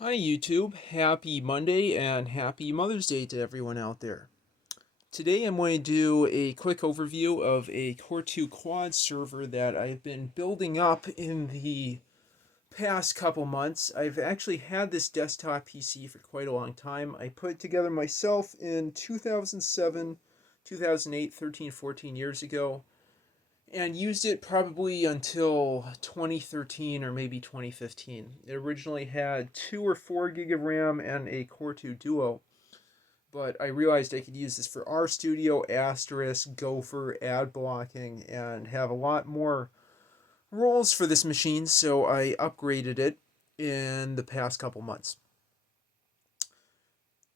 Hi YouTube, happy Monday and happy Mother's Day to everyone out there. Today I'm going to do a quick overview of a Core2 Quad server that I've been building up in the past couple months. I've actually had this desktop PC for quite a long time. I put it together myself in 2007, 2008, 13, 14 years ago, and used it probably until 2013 or maybe 2015. It originally had 2 or 4 gig of RAM and a Core 2 Duo, but I realized I could use this for RStudio, Asterisk, Gopher, ad blocking, and have a lot more roles for this machine, so I upgraded it in the past couple months.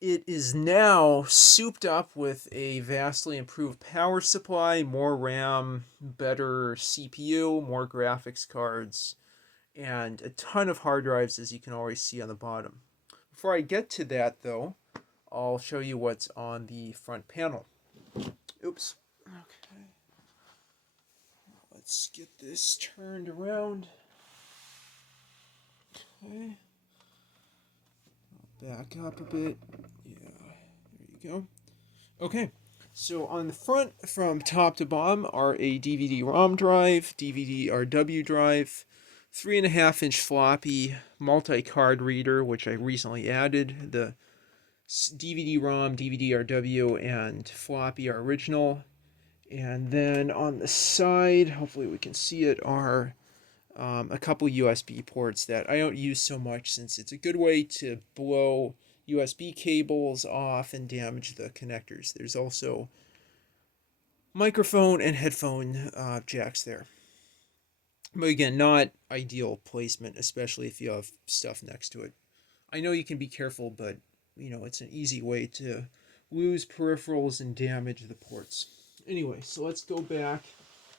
It is now souped up with a vastly improved power supply, more RAM, better CPU, more graphics cards, and a ton of hard drives, as you can already see on the bottom. Before I get to that, though, I'll show you what's on the front panel. Oops. Okay. Let's get this turned around. Okay. Back up a bit. Yeah. There you go. Okay. So on the front, from top to bottom, are a DVD-ROM drive, DVD-RW drive, 3.5-inch floppy, multi-card reader, which I recently added. The DVD-ROM, DVD-RW, and floppy are original. And then on the side, hopefully we can see it, are a couple USB ports that I don't use so much since it's a good way to blow USB cables off and damage the connectors. There's also microphone and headphone jacks there. But again, not ideal placement, especially if you have stuff next to it. I know you can be careful, but it's an easy way to lose peripherals and damage the ports. Anyway, so let's go back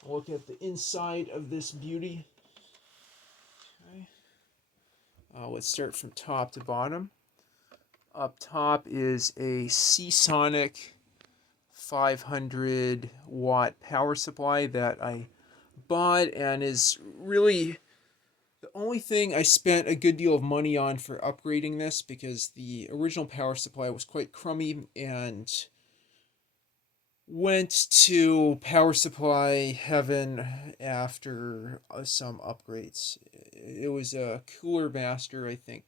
and look at the inside of this beauty. Okay. Let's start from top to bottom. Up top is a Seasonic 500 watt power supply that I bought and is really the only thing I spent a good deal of money on for upgrading this, because the original power supply was quite crummy and went to power supply heaven after some upgrades. It was a Cooler Master, I think,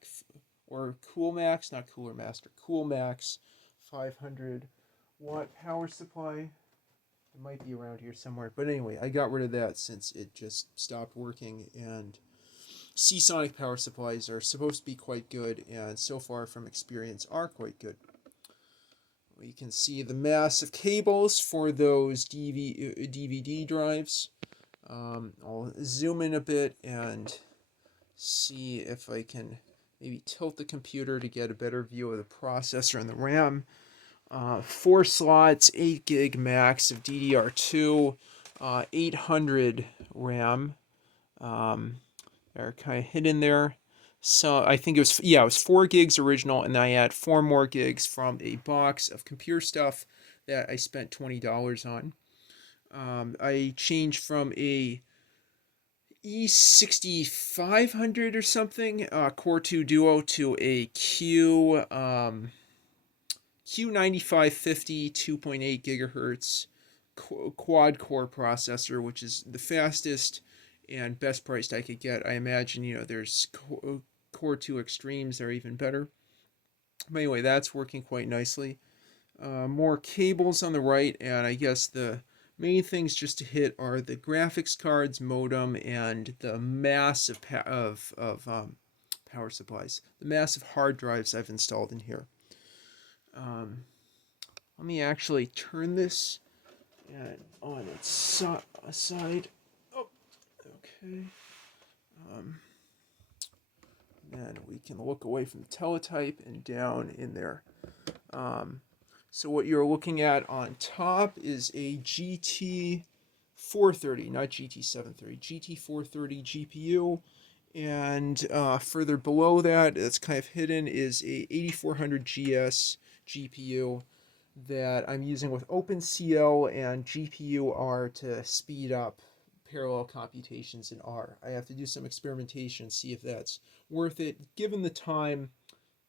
or Cool Max, not Cooler Master, Cool Max 500 watt power supply. It might be around here somewhere. But anyway, I got rid of that since it just stopped working, and Seasonic power supplies are supposed to be quite good, and so far from experience are quite good. You can see the massive cables for those DVD drives. I'll zoom in a bit and see if I can maybe tilt the computer to get a better view of the processor and the RAM. 4 slots, 8 gig max of DDR2, 800 RAM. They're kind of hidden there. So I think it was 4 gigs original, and then I add 4 more gigs from a box of computer stuff that I spent $20 on. I changed from a E6500 or something Core 2 Duo to a Q9550 2.8 gigahertz quad core processor, which is the fastest and best priced I could get. I imagine there's Core 2 Extremes that are even better. But anyway, that's working quite nicely. More cables on the right, and I guess the main things just to hit are the graphics cards, modem, and the massive power supplies. The massive hard drives I've installed in here. Let me actually turn this and on its side. Oh, okay. Then we can look away from the teletype and down in there. So what you're looking at on top is a GT430, not GT730, GT430 GPU. And further below that, it's kind of hidden, is a 8400 GS GPU that I'm using with OpenCL and GPU-R to speed up parallel computations in R. I have to do some experimentation, see if that's worth it, given the time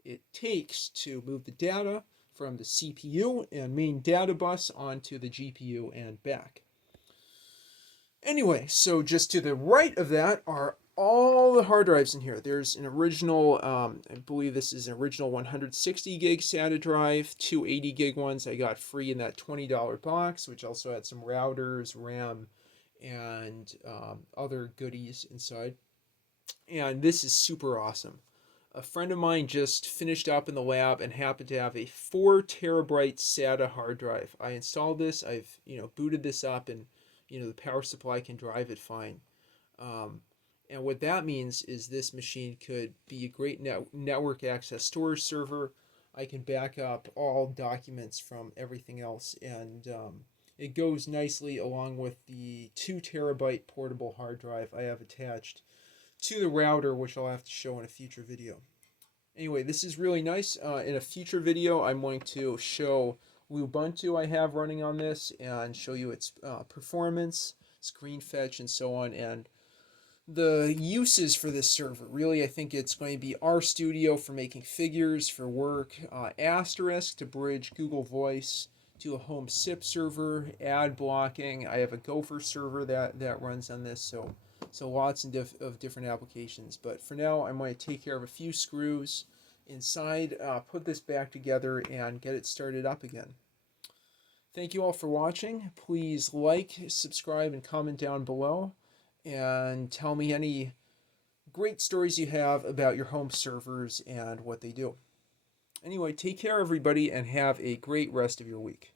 it takes to move the data from the CPU and main data bus onto the GPU and back. Anyway, so just to the right of that are all the hard drives in here. There's an original, I believe this is an original 160 gig SATA drive, two 80 gig ones I got free in that $20 box, which also had some routers, RAM, and other goodies inside. And this is super awesome. A friend of mine just finished up in the lab and happened to have a 4 terabyte SATA hard drive. I installed this, I've booted this up, and the power supply can drive it fine. And what that means is this machine could be a great network access storage server. I can back up all documents from everything else, and it goes nicely along with the 2 terabyte portable hard drive I have attached to the router, which I'll have to show in a future video. Anyway, this is really nice. In a future video, I'm going to show Ubuntu I have running on this and show you its performance, screen fetch, and so on, and the uses for this server. Really, I think it's going to be RStudio for making figures for work, Asterisk to bridge Google Voice to a home SIP server, ad blocking. I have a Gopher server that runs on this, so lots of different applications. But for now, I'm going to take care of a few screws inside, put this back together, and get it started up again. Thank you all for watching. Please like, subscribe, and comment down below, and tell me any great stories you have about your home servers and what they do. Anyway, take care, everybody, and have a great rest of your week.